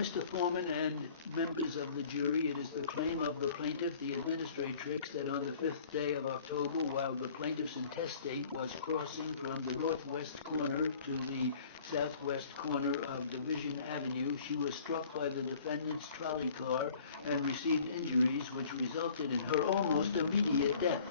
Mr. Foreman and members of the jury, it is the claim of the plaintiff, the administratrix, that on the 5th day of October, while the plaintiff's intestate was crossing from the northwest corner to the southwest corner of Division Avenue, she was struck by the defendant's trolley car and received injuries which resulted in her almost immediate death.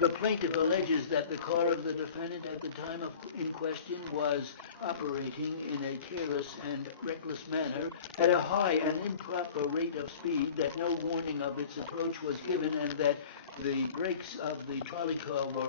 The plaintiff alleges that the car of the defendant at the time in question was operating in a careless and reckless manner at a high and improper rate of speed, that no warning of its approach was given, and that the brakes of the trolley car were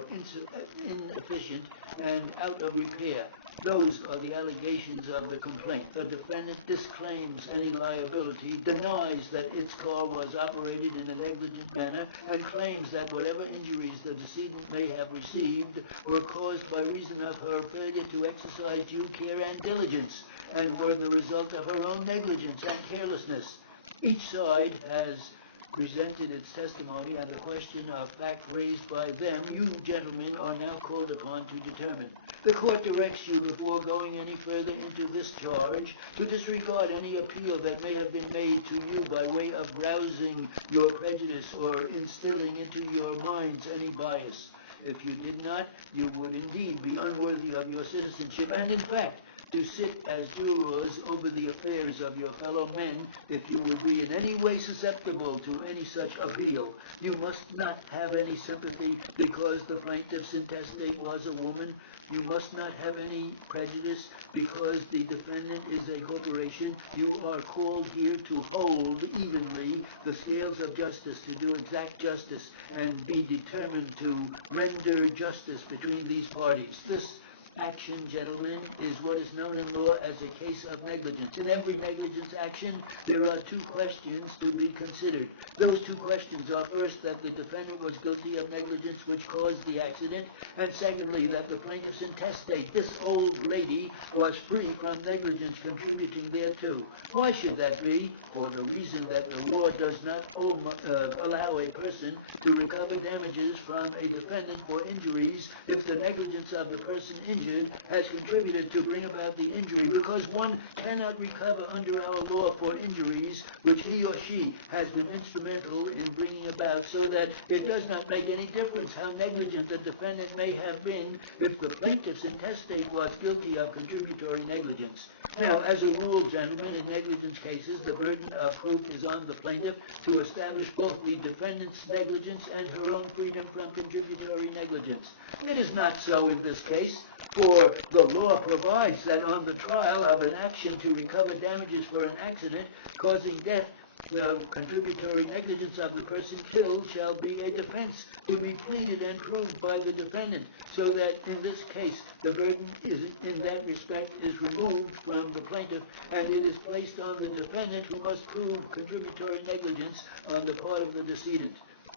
inefficient and out of repair. Those are the allegations of the complaint. The defendant disclaims any liability, denies that its car was operated in a negligent manner, and claims that whatever injuries the decedent may have received were caused by reason of her failure to exercise due care and diligence, and were the result of her own negligence and carelessness. Each side has presented its testimony, and the question of fact raised by them, you gentlemen are now called upon to determine. The court directs you, before going any further into this charge, to disregard any appeal that may have been made to you by way of rousing your prejudice or instilling into your minds any bias. If you did not, you would indeed be unworthy of your citizenship, and in fact, to sit as jurors over the affairs of your fellow men. If you will be in any way susceptible to any such appeal, you must not have any sympathy because the plaintiff's intestate was a woman. You must not have any prejudice because the defendant is a corporation. You are called here to hold evenly the scales of justice, to do exact justice, and be determined to render justice between these parties. This action, gentlemen, is what is known in law as a case of negligence. In every negligence action, there are two questions to be considered. Those two questions are, first, that the defendant was guilty of negligence which caused the accident, and secondly, that the plaintiff's intestate, this old lady, was free from negligence contributing thereto. Why should that be? For the reason that the law does not allow a person to recover damages from a defendant for injuries if the negligence of the person injured has contributed to bring about the injury, because one cannot recover under our law for injuries which he or she has been instrumental in bringing about, so that it does not make any difference how negligent the defendant may have been if the plaintiff's intestate was guilty of contributory negligence. Now, as a rule, gentlemen, in negligence cases, the burden of proof is on the plaintiff to establish both the defendant's negligence and her own freedom from contributory negligence. It is not so in this case, for the law provides that on the trial of an action to recover damages for an accident causing death, the contributory negligence of the person killed shall be a defense to be pleaded and proved by the defendant, so that in this case the burden is, in that respect, is removed from the plaintiff, and it is placed on the defendant, who must prove contributory negligence on the part of the decedent.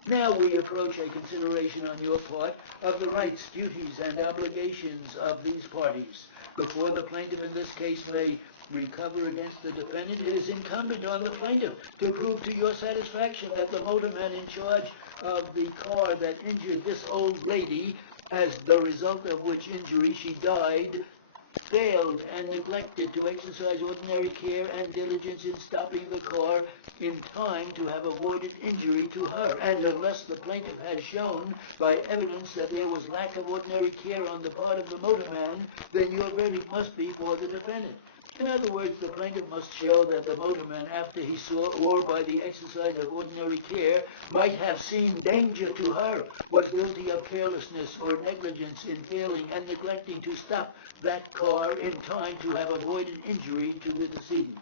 Now we approach a consideration on your part of the rights, duties, and obligations of these parties. Before the plaintiff in this case may recover against the defendant, it is incumbent on the plaintiff to prove to your satisfaction that the motorman in charge of the car that injured this old lady, as the result of which injury she died, failed and neglected to exercise ordinary care and diligence in stopping the car in time to have avoided injury to her. And unless the plaintiff had shown by evidence that there was lack of ordinary care on the part of the motorman, then your verdict must be for the defendant. In other words, the plaintiff must show that the motorman, after he saw, or by the exercise of ordinary care, might have seen danger to her, was guilty of carelessness or negligence in failing and neglecting to stop that car in time to have avoided injury to the decedent.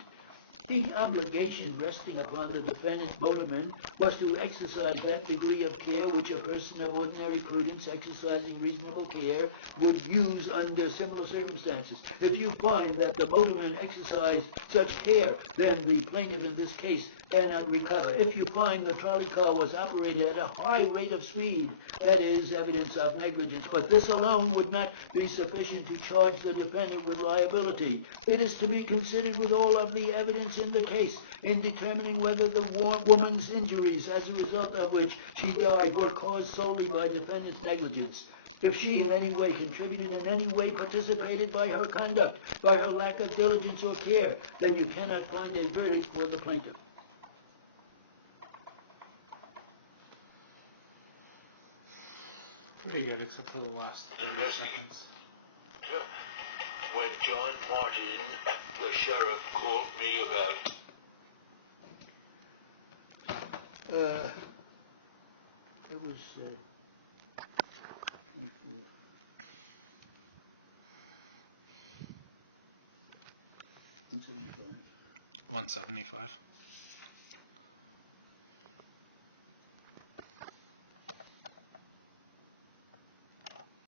The obligation resting upon the defendant motorman was to exercise that degree of care which a person of ordinary prudence, exercising reasonable care, would use under similar circumstances. If you find that the motorman exercised such care, then the plaintiff in this case cannot recover. If you find the trolley car was operated at a high rate of speed, that is evidence of negligence, but this alone would not be sufficient to charge the defendant with liability. It is to be considered with all of the evidence in the case in determining whether the woman's injuries, as a result of which she died, were caused solely by defendant's negligence. If she in any way contributed, in any way participated by her conduct, by her lack of diligence or care, then you cannot find a verdict for the plaintiff. Pretty good, except for the last 30 seconds. When John Martin, the sheriff, called me about... It was, 175.